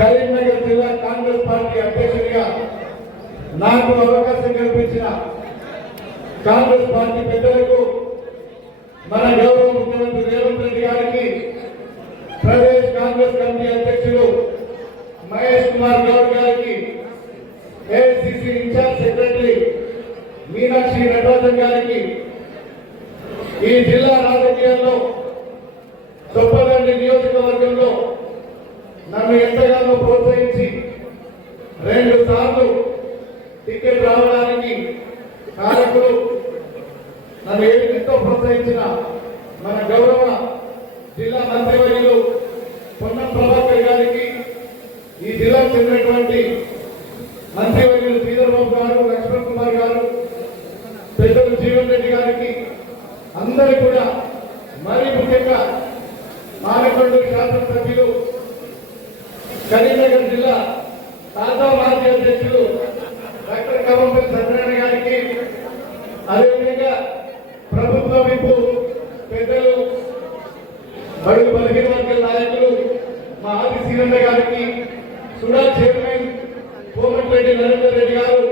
కరీంనగర్ జిల్లా కాంగ్రెస్ పార్టీ అధ్యక్షుడిగా నాకు అవకాశం కల్పించిన కాంగ్రెస్ పార్టీ పెద్దలకు, మన గౌరవ ముఖ్యమంత్రి రేవంత్ రెడ్డి గారికి, ప్రదేశ్ కాంగ్రెస్ కమిటీ అధ్యక్షులు మహేష్ కుమార్ గౌడ్ గారికి, AICC incharge secretary Meenakshi Natarajan గారికి, ఈ జిల్లా రాజకీయాల్లో చొప్పదండి నియోజకవర్గంలో నన్ను ఎంతగానో ప్రోత్సహించి 2 సార్లు టికెట్ రావడానికి కారకులు, నన్ను ఎంతో ప్రోత్సహించిన మన గౌరవ జిల్లా మంత్రివర్యులు పొన్నం ప్రభాకర్ గారికి, ఈ జిల్లాకు చెందినటువంటి మంత్రివర్యులు శ్రీధర్ బాబు గారు, లక్ష్మణ్ కుమార్ గారు, పెద్దలు జీవన్ రెడ్డి గారికి, అందరూ కూడా, మరీ ముఖ్యంగా మానకొండ శాసనసభ్యులు కరీంనగర్ జిల్లా తాజా మాజీ అధ్యక్షులు డాక్టర్ కవంపల్లి సత్యనారాయణ గారికి, అదేవిధంగా ప్రభుత్వ వైపు పెద్దలు బడుగు బలహీన వర్గాల నాయకులు మా ఆది శ్రీరంగ గారికి, సుడా చైర్మన్ కోమటిరెడ్డి నరేందర్ రెడ్డి గారు,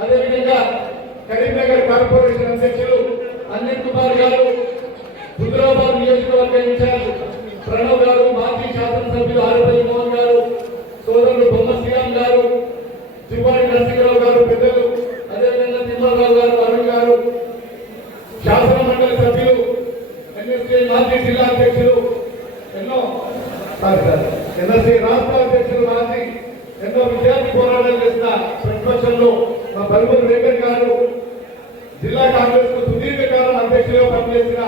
అదేవిధంగా కరీంనగర్ కార్పొరేషన్ అధ్యక్షులు అనిల్ కుమార్ గారు, హుజరాబాద్ నియోజకవర్గ ఇన్ఛార్జ్ ప్రణవ్ గారు, మాజీ శాసనసభ్యులు ఆరుపల్లి మోహన్ గారు, సోదరులు బొమ్మ శ్రీరామ్ గారు, చిప్పాడి నరసింహరావు గారు, పెద్దలు, అదేవిధంగా తిమ్మరావు గారు, అరుణ్ గారు, శాసన మండలి సభ్యులు, ఎన్ఎస్సీ మాజీ జిల్లా అధ్యక్షులు, ఎన్ఎస్సీ రాష్ట్ర అధ్యక్షులు, మాజీ ఎన్నో విద్యార్థి పోరాటాలు చేసిన ప్రతిపక్షంలో మా బల్బుల్ వెంకట్ గారు, జిల్లా కాంగ్రెస్ కు సుదీర్ఘకాలం అధ్యక్షులుగా పనిచేసిన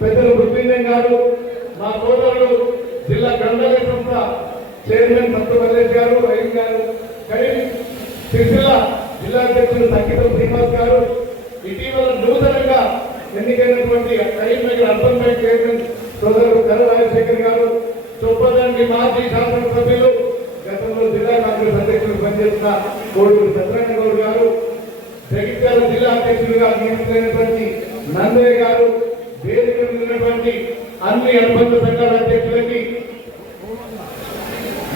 పెద్దలు బృందం గారు, మా సోదరులు జిల్లా గ్రంథాలయ సంస్థ చైర్మన్ సత్యవల్లేష్ గారు, రహీం గారు, సిరిసిల్ల జిల్లా అధ్యక్షులు సంగీతం శ్రీనివాస్ గారు, ఇటీవల నూతనంగా ఎన్నికైనటువంటి కరీంనగర్ అర్బన్ బ్యాంక్ చైర్మన్ సోదరులు కర్ర రాజశేఖర్ గారు, చొప్పదండి మాజీ శాసనసభ్యులు, గతంలో జిల్లా కాంగ్రెస్ అధ్యక్షులు పనిచేసిన కోడూరు సత్యనారాయణ గౌడ్ గారు, జగిత్యాల జిల్లా అధ్యక్షులుగా నియమితులైనటువంటి నందయ్య గారు, వేదిక ఉన్నటువంటి అన్ని అనుబంధ సంఘాల అధ్యక్షులకి,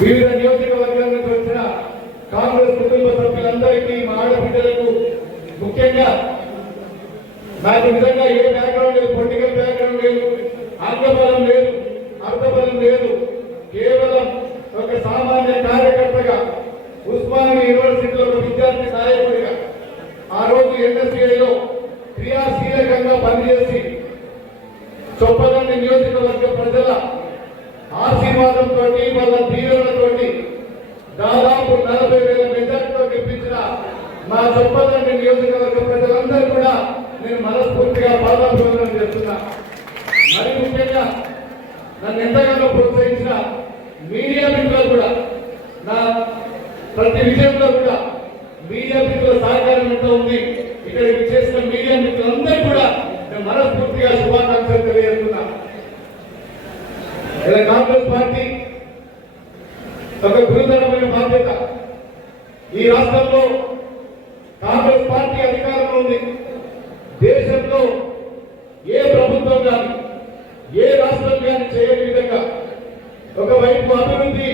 వివిధ నియోజకవర్గాల నుంచి వచ్చిన కాంగ్రెస్ కుటుంబ సభ్యులందరికీ, మా ఆడబిడ్డలకు, ముఖ్యంగా నాకు నిజంగా ఏ బ్యాక్గ్రౌండ్ లేదు, పొలిటికల్ బ్యాక్గ్రౌండ్ లేదు, ఆంగ్లబలం లేదు, అర్థబలం లేదు, కేవలం ఒక సామాన్య కార్యకర్తగా, ఉస్మానియా యూనివర్సిటీలో ఒక విద్యార్థి నాయకుడిగా, ఆ రోజు ఎన్ఎస్ఏలో క్రియాశీలకంగా పనిచేసి చొప్పదండి నియోజకవర్గ ప్రజల ఆశీర్వాదంతో, వాళ్ళ దీవెనలతో దాదాపు 40,000 మెజార్టీతో గెలిపించిన మా చొప్పదండి నియోజకవర్గ ప్రజలందరూ కూడా నేను మనస్ఫూర్తిగా పాదాభివందనం చేస్తున్నా. మరి ముఖ్యంగా నన్ను ఎంతగానో ప్రోత్సహించిన మీడియా మిత్రులు కూడా, నా ప్రతి విషయంలో కూడా మీడియా మిత్రుల సహకారం ఎంత ఉంది, ఇక్కడ చేసిన మీడియా మిత్రులందరూ కూడా నేను మనస్ఫూర్తిగా శుభాకాంక్షలు తెలియజేస్తున్నా. ఇలా కాంగ్రెస్ పార్టీ ఒక గురుతరమైన బాధ్యత. ఈ రాష్ట్రంలో కాంగ్రెస్ పార్టీ అధికారంలో ఉంది. దేశంలో ఏ ప్రభుత్వం కానీ, ఏ రాష్ట్రం కానీ చేయని విధంగా ఒకవైపు అభివృద్ధి,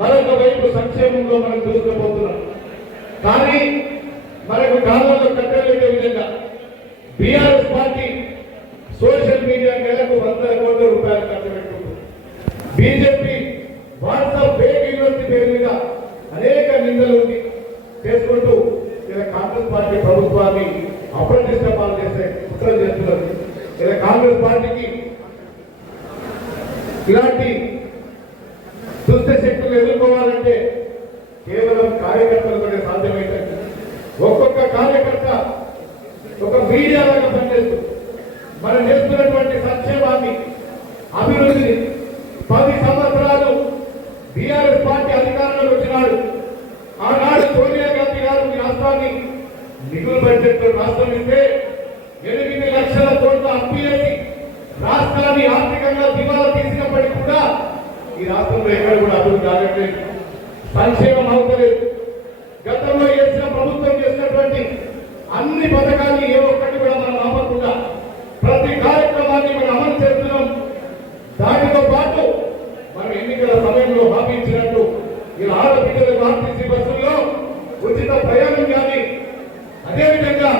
మరొక వైపు సంక్షేమంలో మనం దూసుకుపోతున్నాం. కానీ మనకు కాలంలో కట్టలేని విధంగా బీఆర్ఎస్ పార్టీ సోషల్ మీడియా నెలకు 100 కోట్ల రూపాయలు ఖర్చు పెట్టుకుంటుంది. బీజేపీ వాట్సాప్ ఫేక్ యూనివర్సిటీ పేరు మీద అనేక నిందలు చేసుకుంటూ ఇలా కాంగ్రెస్ పార్టీ ప్రభుత్వాన్ని అప్రతిష్ట పాలు చేసే కుట్ర చేస్తున్నది. ఇలా కాంగ్రెస్ పార్టీకి ఇలాంటి దుష్ట శక్తులు ఎదుర్కోవాలంటే కేవలం కార్యకర్తలతోనే సాధ్యమైంది. ఒక్కొక్క కార్యకర్త ఒక మీడియా లాగా పనిచేస్తూ మనం చేస్తున్నటువంటి సంక్షేమాన్ని, అభివృద్ధిని 10 సంవత్సరాలు బీఆర్ఎస్ పార్టీ అధికారంలోకి వచ్చినాడు. ఆనాడు సోనియా గాంధీ గారు ఈ రాష్ట్రాన్ని నిధుల బడ్జెట్ రాష్ట్రం ఇస్తే 8 లక్షల కోట్ల అప్పు చేసి రాష్ట్రాన్ని ఆర్థికంగా దివాలా తీసినప్పటికీ కూడా ఈ రాష్ట్రంలో ఎక్కడ కూడా అభివృద్ధి కాగట్లేదు, సంక్షేమం అవుతలేదు. గతంలో చేసిన ప్రభుత్వం చేసినటువంటి అన్ని పథకాన్ని ఏ ఒక్కటి కూడా మనం ఆపకుండా ప్రతి కార్యక్రమాన్ని మనం అమలు చేస్తున్నాం. దానితో పాటు మనం ఎన్నికల సమయంలో హామీ ఇచ్చినట్టు ఆర్టీసీ బస్సుల్లో ఉచిత ప్రయాణం కానీ, అదేవిధంగా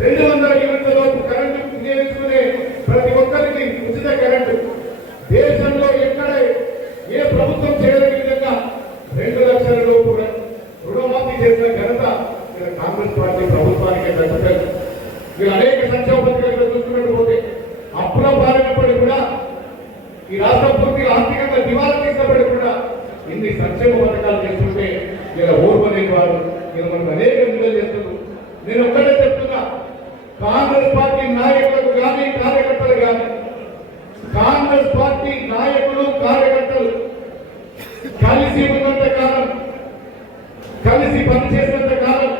200 యూనిట్ల లోపు కరెంటు వినియోగించుకునే ప్రతి ఒక్కరికి ఉచిత కరెంటు దేశంలో ఎక్కడ ఏ ప్రభుత్వం చేయలేని విధంగా 2 లక్షల లోపు రుణమాఫీ చేసిన ఘనత కాంగ్రెస్ పార్టీ ప్రభుత్వానికి దక్కుతుంది. మీరు అనేక సంక్షేమ పథకాలు చూసుకున్నట్టు పోతే అప్పుల పాలైనప్పటికీ కూడా ఈ రాష్ట్రం పూర్తిగా ఆర్థికంగా దివాలా తీసినప్పటికీ కూడా ఇన్ని సంక్షేమ పథకాలు చేస్తుంటే ఇలా ఓర్వలేని వారు ఇలా మనకు అనేక నిధులు చేస్తున్నారు. నేను ఒక్కటే చెప్తున్నా, కాంగ్రెస్ పార్టీ నాయకులకు కానీ కార్యకర్తలు కానీ, కాంగ్రెస్ పార్టీ నాయకులు కార్యకర్తలు కలిసి ఉన్నంత కాలం, కలిసి పనిచేసినంత కాలం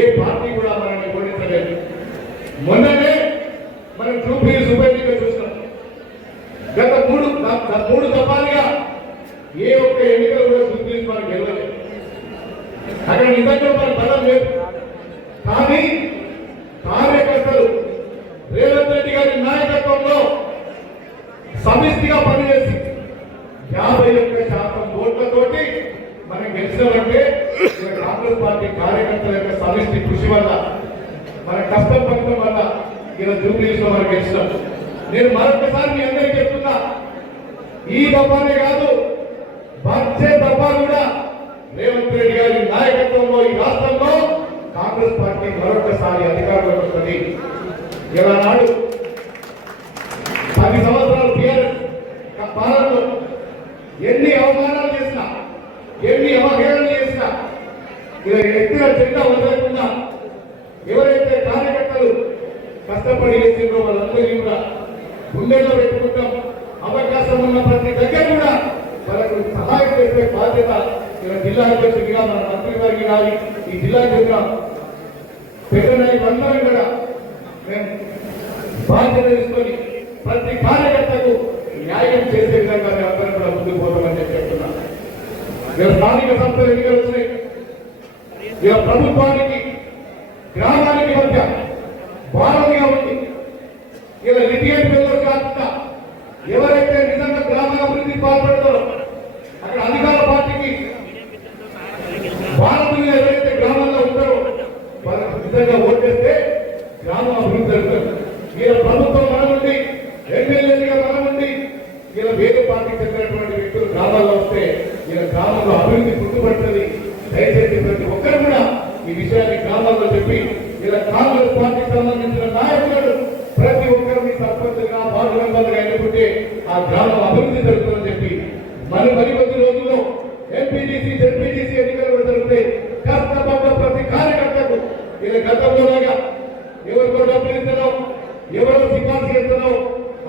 ఏ పార్టీ కూడా మనల్ని ఓడించలేదు. మొన్ననే మనం జూబ్లీ ఉప ఎన్నిక చూసినాం. గత మూడు దఫాలుగా ఏ ఒక్క ఎన్నికలు కూడా జూబ్లీ మనకు గెలవలేదు. అక్కడ నిజంగా మన బలం లేదు. కానీ కార్యకర్తలు రేవంత్ రెడ్డి గారి నాయకత్వంలో సమిష్టిగా పనిచేసి 51% ఓట్లతోటి మనం గెలిచామంటే కాంగ్రెస్ పార్టీ కార్యకర్తల యొక్క సమిష్టి కృషి వల్ల, మన కష్టం పడటం వల్ల ఇలా జూబ్లీస్ లో మనం గెలిచినాం. నేను మరొకసారి మీ అందరికీ చెప్తున్నా, ఈ దఫానే కాదు వచ్చే దఫా కూడా రేవంత్ రెడ్డి గారి నాయకత్వంలో ఈ రాష్ట్రంలో కాంగ్రెస్ పార్టీ మరొకసారి అధికారంలోకి వస్తుంది. ఇలా నాడు 10 సంవత్సరాలు టీఆర్ఎస్ పాలనలో ఎన్ని అవమానాలు చేసినా, ఎన్ని అవహేళనలు చేసినా ఇలా ఎత్తిన జెండా వదలకుండా ఎవరైతే కార్యకర్తలు కష్టపడి చేసిందో వాళ్ళందరినీ కూడా గుండెల్లో పెట్టుకుంటాం. అవకాశం ఉన్న ప్రతి దగ్గర కూడా వాళ్ళకు సహాయం చేసే బాధ్యత ఇలా జిల్లా అధ్యక్షుడిగా మన మంత్రి గారికి కానీ ఈ జిల్లా చెందిన అందరం కూడా మేము బాధ్యత తీసుకొని ప్రతి కార్యకర్తకు న్యాయం చేసే విధంగా మేము అందరం కూడా ముందుకు పోతామని చెప్తున్నాం. ఇలా స్థానిక సంస్థలు ఎన్నికలు వచ్చినాయి. ఇలా ప్రభుత్వానికి గ్రామానికి మధ్య భారంగా ఉంది. ఇలా లిటిగేట్ బిల్లు కాకుండా ఎవరైతే నిజంగా గ్రామాభివృద్ధి పాల్పడతారో అక్కడ అధికార పార్టీకి భారతీయులు ఎవరైతే గ్రామాల్లో ఉంటారో వాళ్ళకు నిజంగా ఓటేస్తే గ్రామం అభివృద్ధి జరుగుతుంది. ఇలా ప్రభుత్వం మనముండి, ఎమ్మెల్యేలుగా మనముండి, ఇలా వేరే పార్టీకి చెందినటువంటి వ్యక్తులు గ్రామాల్లో వస్తే ఇలా గ్రామంలో అభివృద్ధి గుర్తుపడుతుంది. దయచేసి ప్రతి ఒక్కరు కూడా ఈ విషయాన్ని గ్రామాల్లో చెప్పి ఇలా కాంగ్రెస్ పార్టీకి సంబంధించిన నాయకులు ప్రతి ఒక్కరిని సర్పంచ్గా వార్డు మెంబర్లుగా ఎన్నుకుంటే ఆ గ్రామం అభివృద్ధి జరుగుతుందని చెప్పి మరి కొద్ది రోజుల్లో ఎంపీటీసీ జెడ్పీటీసీ ఎన్నికలు కూడా జరుగుతాయి. కష్టపడ్డ ప్రతి కార్యకర్తకు ఇలా గతంలోలాగా ఎవరికో డబ్బులు ఇస్తున్నావు, ఎవరో సిఫార్సు చేస్తున్నావు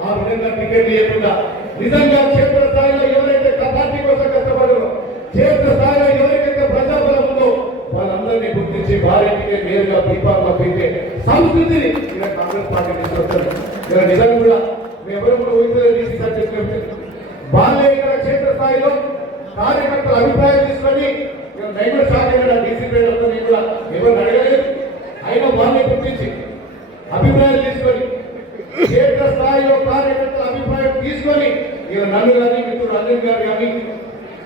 ఆ విధంగా టికెట్ ఇవ్వకుండా నిజంగా క్షేత్ర స్థాయిలో ఎవరైతే పార్టీ కోసం కష్టపడరో, క్షేత్ర స్థాయిలో ఎవరికైతే ప్రజాబలం ఉందో వాళ్ళందరినీ గుర్తించి వారికి నేరుగా దీపాలు పంపించే సంస్కృతిని ఇలా కాంగ్రెస్ పార్టీ తీసుకొస్తుంది. ఇలా నిజంగా కూడా మేమెవరూ కూడా ఊహించలేదు. వాళ్ళే ఇక్కడ క్షేత్ర స్థాయిలో కార్యకర్తల అభిప్రాయం తీసుకొని నైబర్ శాఖ డీసీపీ కూడా ఎవరు అడగలేదు. అయినా వాళ్ళే గుర్తించి అభిప్రాయాలు తీసుకొని క్షేత్ర స్థాయిలో కార్యకర్తల అభిప్రాయం తీసుకొని ఇలా నన్ను కానీ మిత్రుడు అనిల్ గారు కానీ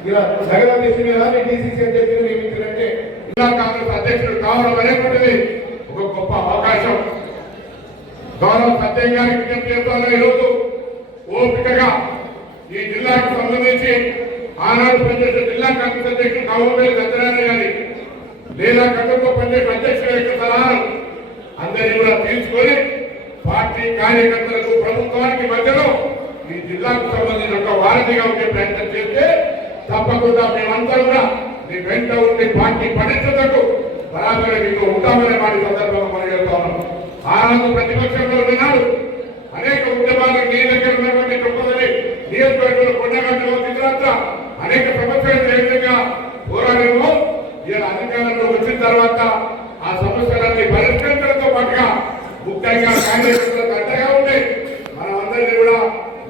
ఇలా నగరాధ్యక్షుడు కానీ డీసీసీ అధ్యక్షుడు నియమించారంటే జిల్లా కాంగ్రెస్ అధ్యక్షుడు కావడం అనేటువంటిది ఒక గొప్ప అవకాశం. గౌరవ సత్యం గారికి విజ్ఞప్తి చేస్తాను. ఈరోజు ఓపికగా ఈ జిల్లాకు సంబంధించి ఆనాడు పనిచేసిన జిల్లా కాంగ్రెస్ అధ్యక్షుడు కావలపల్లి సత్యనారాయణ గారి లేదా కట్టంలో పనిచేసిన అధ్యక్షుల యొక్క సలహాలు అందరినీ కూడా తీసుకొని పార్టీ కార్యకర్తలకు ప్రభుత్వానికి మధ్యలో ఈ జిల్లాకు సంబంధించిన ఒక వారధిగా ఉండే ప్రయత్నం చేస్తే తప్పకుండా మేమంతా కూడా మీ వెంట ఉండి పార్టీ పటిష్టతకు బరాబరి మీకు ఉంటామనే వారి సందర్భంగా మనం చెప్తా ఉన్నాం. ఆనాడు ప్రతిపక్షంలో ఉన్నాడు. అనేక ఉద్యమాలు నీ దగ్గర ఉన్నటువంటి గొప్పదని నియోజకవర్గంలో కొండగట్టులో తిరుగుతా అనేక సమస్యలు ఏ విధంగా పోరాడేమో ఇలా అధికారంలో వచ్చిన తర్వాత ఆ సమస్యలన్నీ పరిష్కరించడంతో పాటుగా ముఖ్యంగా కార్యకర్తలకు అండగా ఉండి మనం అందరినీ కూడా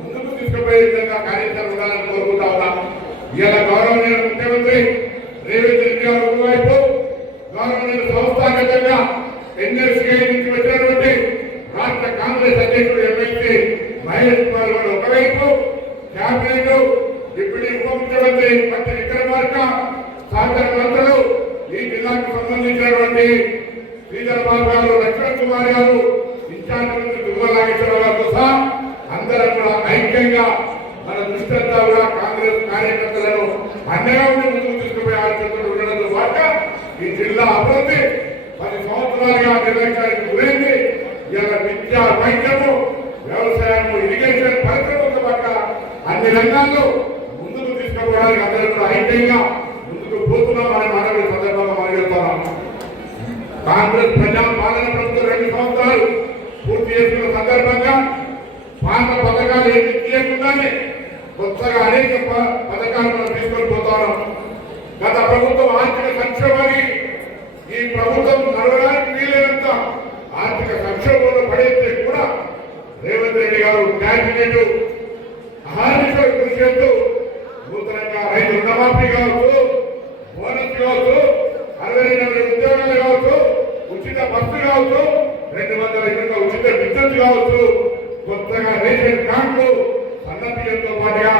ముందుకు తీసుకుపోయే విధంగా కార్యక్రమం ఉండాలని కోరుకుంటా ఉన్నాం. ఇలా గౌరవనీయ ముఖ్యమంత్రి రేవంత్ రెడ్డి గారు ఒకవైపు, గౌరవనీయ సంస్థాగతంగా ఎన్ఎస్సీఐ నుంచి వచ్చినటువంటి రాష్ట్ర కాంగ్రెస్ అధ్యక్షుడు ఎమ్మెల్సీ మహేష్ కుమార్ ఒకవైపు, క్యాబినెట్ డిప్యూటీ ఉప ముఖ్యమంత్రి మంత్రి విక్రమార్క సహచర మంత్రులు ఈ జిల్లాకు సంబంధించినటువంటి శ్రీధర్ బాబు గారు, లక్ష్మణ్ కుమార్ గారు, ఇన్ఛార్జ్ మంత్రి తుమ్మల నాగేశ్వరరావు గారితో సహా అందరం కూడా ఐక్యంగా మన దృష్టి అంతా కూడా కాంగ్రెస్ కార్యకర్తలను అండగా ఉండి ముందుకు తీసుకుపోయే ఆలోచనలు ఉండడంతో పాటు ఈ జిల్లా అభివృద్ధి 10 సంవత్సరాలుగా నిర్లక్ష్యానికి గురైంది. ఇలా విద్య, వైద్యము, వ్యవసాయము, ఇరిగేషన్, పరిశ్రమలతో పాటు అన్ని రంగాల్లో ముందుకు తీసుకుపోవడానికి అందరూ కూడా ఐక్యంగా ముందుకు పోతున్నాం అనే మాటలు సందర్భంగా మనం చెప్తున్నాం. కాంగ్రెస్ ప్రజా పాలన ప్రభుత్వం 2 సంవత్సరాలు పూర్తి చేసుకున్న సందర్భంగా పాత పథకాలు ఏమి తీయకుండానే కొత్తగా అనేక పథకాలు మనం తీసుకొని పోతాం. గత ప్రభుత్వం ఆర్థిక సంక్షోభాన్ని ఈ ప్రభుత్వం నడవడానికి వీలైనంత ఆర్థిక సంక్షోభంలో పడేస్తే కూడా రేవంత్ రెడ్డి గారు క్యాబినెట్ అహార్నిశ కృషి చేస్తూ నూతనంగా రైతు రుణమాఫీ కావచ్చు, బోనస్ కావచ్చు, 62 ఉద్యోగాలు కావచ్చు, ఉచిత బస్సు కావచ్చు, 200 యూనిట్ల ఉచిత విద్యుత్ కావచ్చు, కొత్తగా రేషన్ కార్డులు, సన్నబియ్యంతో పాటుగా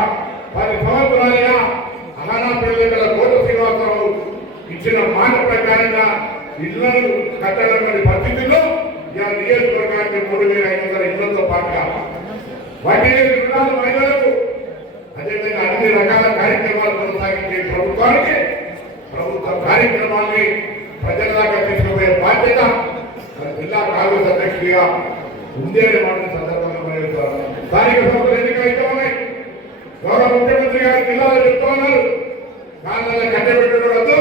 10 సంవత్సరాలుగా అహానా పిల్లల కోట శ్రీనివాసరావు ఇచ్చిన మాట ప్రకారంగా ఇళ్లను కట్టడం పరిస్థితుల్లో ఇలా నియోజకవర్గానికి 3,500 ఇళ్లతో పాటుగా వడ్డీ రుణాలు మహిళలకు, అదేవిధంగా అన్ని రకాల కార్యక్రమాలు కొనసాగించే ప్రభుత్వానికి ప్రభుత్వ కార్యక్రమాన్ని ప్రజల దాకా తీసుకుపోయే బాధ్యత జిల్లా కాంగ్రెస్ అధ్యక్షుడిగా ఉంది అనే మాట సందర్భంగా మనం స్థానిక సంస్థలు ఎన్నికలు అయితే ఉన్నాయి. గౌరవ ముఖ్యమంత్రి గారు జిల్లాలో చెప్తా ఉన్నారు, కాళ్ళ కట్టబెట్టడం వద్దు,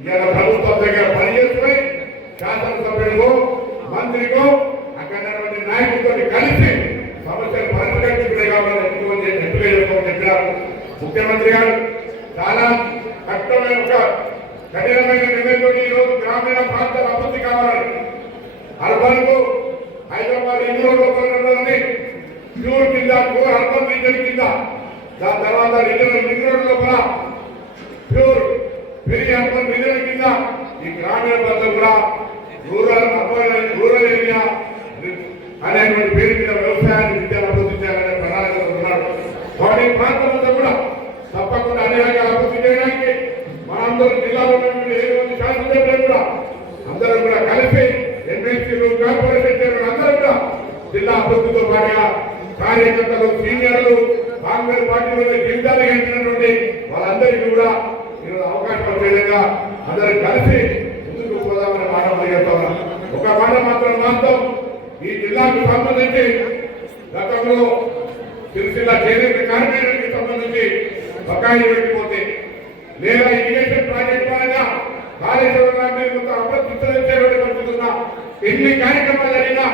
ఇలా ప్రభుత్వం దగ్గర పనిచేస్తున్నాయి, శాసనసభ్యులకు, మంత్రికో అక్కడ నాయకులతో కలిసి సమస్యలు పరిష్కరించుకునే కావాలని ఎంపిక చేసుకోమని చెప్పారు ముఖ్యమంత్రి గారు. చాలా కష్టమైన కఠినమైన నిర్ణయంతో ఈరోజు గ్రామీణ ప్రాంతాల అభివృద్ధి కావాలని అర్బన్ కు హైదరాబాద్ ఇందులో లోపలని ప్యూర్ కింద అర్బన్ రీజన్ కింద, దాని తర్వాత రీజనల్ లోపల ప్యూర్ పెరిగి అర్బన్ రీజన్ కింద ఈ గ్రామీణ ప్రాంతం కూడా రూరల్ ఏరియా అనేటువంటి పేరు మీద వ్యవసాయాన్ని, విద్యను అభివృద్ధి చేయాలనే ప్రణాళికలు ఉన్నాడు. వాటి ప్రాంతంలో కూడా తప్పకుండా అన్ని రకాల అభివృద్ధి చేయడానికి మనందరూ జిల్లాలో 7 మంది శాసనసభ్యులు కూడా అందరూ కూడా కలిసి ఎమ్మెల్సీలు, కార్పొరేషన్ చైర్మన్ అందరూ కూడా జిల్లా అభివృద్ధితో పాటుగా కార్యకర్తలు, సీనియర్లు, కాంగ్రెస్ పార్టీలో జీవితాలు గడిచినటువంటి వాళ్ళందరికీ కూడా ఈరోజు అవకాశం వచ్చే విధంగా అందరూ కలిసి ముందుకు పోదామనే మాట చెప్తాం. ఒక మాట మాత్రం మాత్రం ఈ జిల్లాకు సంబంధించి గతంలో సిరిసిల్ల చేనేత కార్మికులకి సంబంధించి బకాయిలు పెట్టిపోతే లేదా ఇరిగేషన్ ప్రాజెక్ట్ పరంగా కాళేశ్వరం లాంటి అప్రతిస్తున్న ఎన్ని కార్యక్రమాలు జరిగినా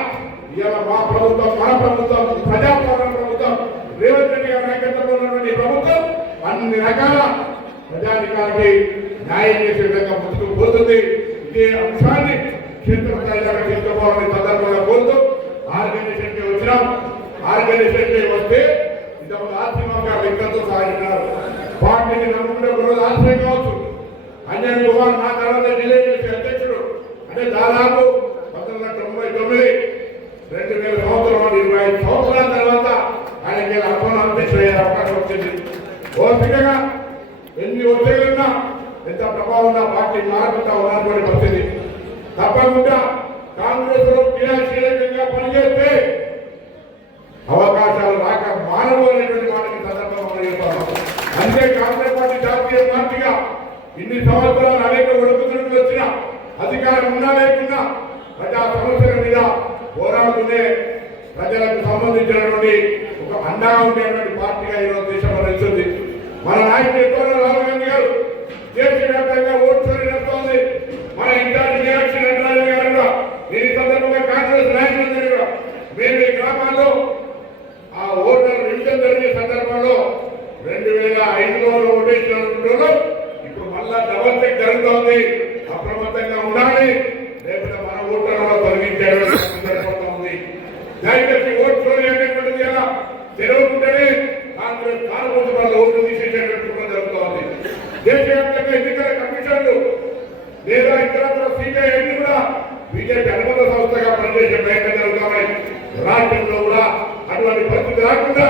ఇవాళ మా ప్రభుత్వం, మన ప్రభుత్వం, ప్రజాపాలన ప్రభుత్వం, రేవంత్ రెడ్డి గారి నాయకత్వంలో ఉన్నటువంటి ప్రభుత్వం అన్ని రకాల ప్రజానికానికి న్యాయం చేసే విధంగా ముందుకు పోతుంది. ఇదే అంశాన్ని క్షేత్రస్థాయి దాకా తీసుకుపోవాలని సందర్భంగా కోరుతూ ఆర్గనైజేషన్కి వచ్చినాం. ఆర్గనైజేషన్కి వస్తే ఇంతకుముందు ఆర్థికంగా వ్యక్తులతో సాగించారు. పార్టీని నమ్ముకుంటే రోజు ఆశ్రయం కావచ్చు. అంజన్ కుమార్ నా తర్వాత ఢిల్లీ అధ్యక్షుడు, అంటే దాదాపు 1999 2000 సంవత్సరం 25 సంవత్సరాల తర్వాత ఆయనకి అర్థం అధ్యక్షుడు అయ్యే అవకాశం వచ్చింది. ఓపికగా ఎన్ని ఒత్తిళ్లున్నా, ఎంత ప్రభావంగా పార్టీ మారుకుంటా ఉన్నటువంటి పరిస్థితి. తప్పకుండా కాంగ్రెస్ లో క్రియాశీలకంగా పనిచేస్తే అవకాశాలు రాక మానవు అనేటువంటి వాటికి సందర్భంగా చెప్తాను. అంతే కాంగ్రెస్ పార్టీ జాతీయ పార్టీగా ఇన్ని సంవత్సరాలు అనేక ఒడుకుతుడుకులు వచ్చిన అధికారం ఉన్నా లేకున్నా ప్రజా సమస్యల మీద పోరాడుతూనే ప్రజలకు సంబంధించినటువంటి ఒక అండగా ఉండేటువంటి పార్టీగా ఈరోజు దేశంలో నిలుస్తుంది. మన నాయకుడు రాహుల్ గాంధీ గారు దేశవ్యాప్తంగా ఓటు నడుస్తోంది. మన ఇన్ఛార్జ్ మీనాక్షి నటరాజన్ గారు కూడా ఈ సందర్భంగా కాంగ్రెస్ నాయకులందరూ కూడా మేము ఈ గ్రామాల్లో ఆ ఓటర్ రివిజన్ జరిగే సందర్భంలో 2005లో ఓటేసిన ఇప్పుడు మళ్ళా డబల్ చెక్ జరుగుతోంది. అప్రమత్తంగా ఉండాలి, లేకపోతే మన ఓటర్లో తొలగించేయడం ఉంది. దయచేసి ఓటు అనేటువంటిది ఎలా తెరవకుంటేనే కాంగ్రెస్ కానుకోవడం ఓటు తీసేసేటట్టు జరుగుతోంది. దేశవ్యాప్తంగా ఎన్నికల కమిషన్లు లేదా ఇతర సిబిఐ కూడా బీజేపీ అనుబంధ సంస్థగా పనిచేసే ప్రయత్నం జరుగుతామని రాష్ట్రంలో కూడా అటువంటి పరిస్థితి రాకుండా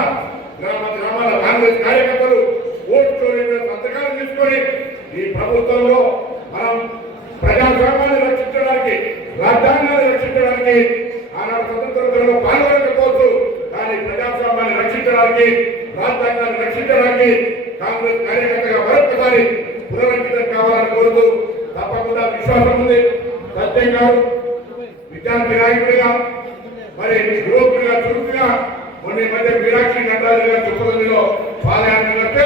గ్రామాల కాంగ్రెస్ కార్యకర్తలు ఓటు సంతకాలు తీసుకొని ఈ ప్రభుత్వంలో మనం ప్రజాస్వామ్యాన్ని రక్షించడానికి, రాజ్యాంగాన్ని రక్షించడానికి ఆనాడు స్వతంత్రంలో పాల్గొనకపోవచ్చు. కానీ ప్రజాస్వామ్యాన్ని రక్షించడానికి, రాజ్యాంగాన్ని రక్షించడానికి కాంగ్రెస్ కార్యకర్తగా మరొకసారి పునరంకితం కావాలని కోరుతూ తప్పకుండా విశ్వాసం ఉంది. సత్యం గారు విద్యార్థి నాయకుడిగా, మరి యువకుడిగా, చురుకుగా మొన్న మధ్య మీనాక్షి నటరాజు గారి చుక్కలో పాదయాత్ర వస్తే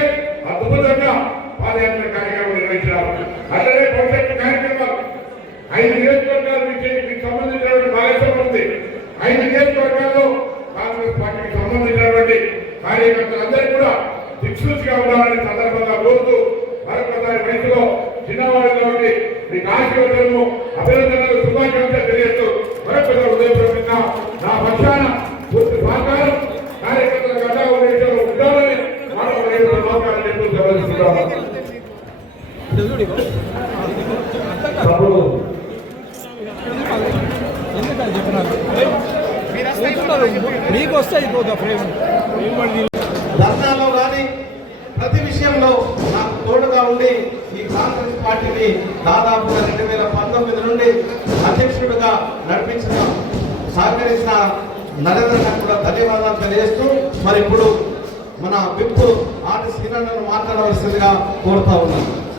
అద్భుతంగా పాదయాత్ర కార్యక్రమం నిర్వహించారు. అట్లనే భవిష్యత్తు కార్యక్రమాలు 5 నియోజకవర్గాల నుంచి మీకు సంబంధించినటువంటి భాగస్వామ్యం ఉంది. 5 నియోజకవర్గాల్లో కాంగ్రెస్ పార్టీకి సంబంధించినటువంటి కార్యకర్తలందరూ కూడా దిక్సూచిగా ఉండాలని సందర్భంగా కోరుతూ మరొకసారి వయసులో చిన్నవాడు కాబట్టి మీకు ఆశీర్వదనము, అభినందనలు, శుభాకాంక్షలు తెలియజేస్తూ మరొకసారి ఉదయపూర్వకంగా నా పక్షాన పూర్తి సహకారం కార్యకర్తల గడ్డా ఉండాలని మరొక నౌకాలు చెప్తూ సెలవుస్తున్నాను. ధర్నాలో కానీ ప్రతి విషయంలో నాకు తోడుగా ఉండి ఈ కాంగ్రెస్ పార్టీని దాదాపుగా 2019 నుండి అధ్యక్షుడిగా నడిపించిన సహకరించిన నరేంద్ర గారికి కూడా ధన్యవాదాలు తెలియజేస్తూ మరి ఇప్పుడు మన విప్పు ఆర్టి శ్రీరంగను మాట్లాడవలసిందిగా కోరుతా ఉన్నాను.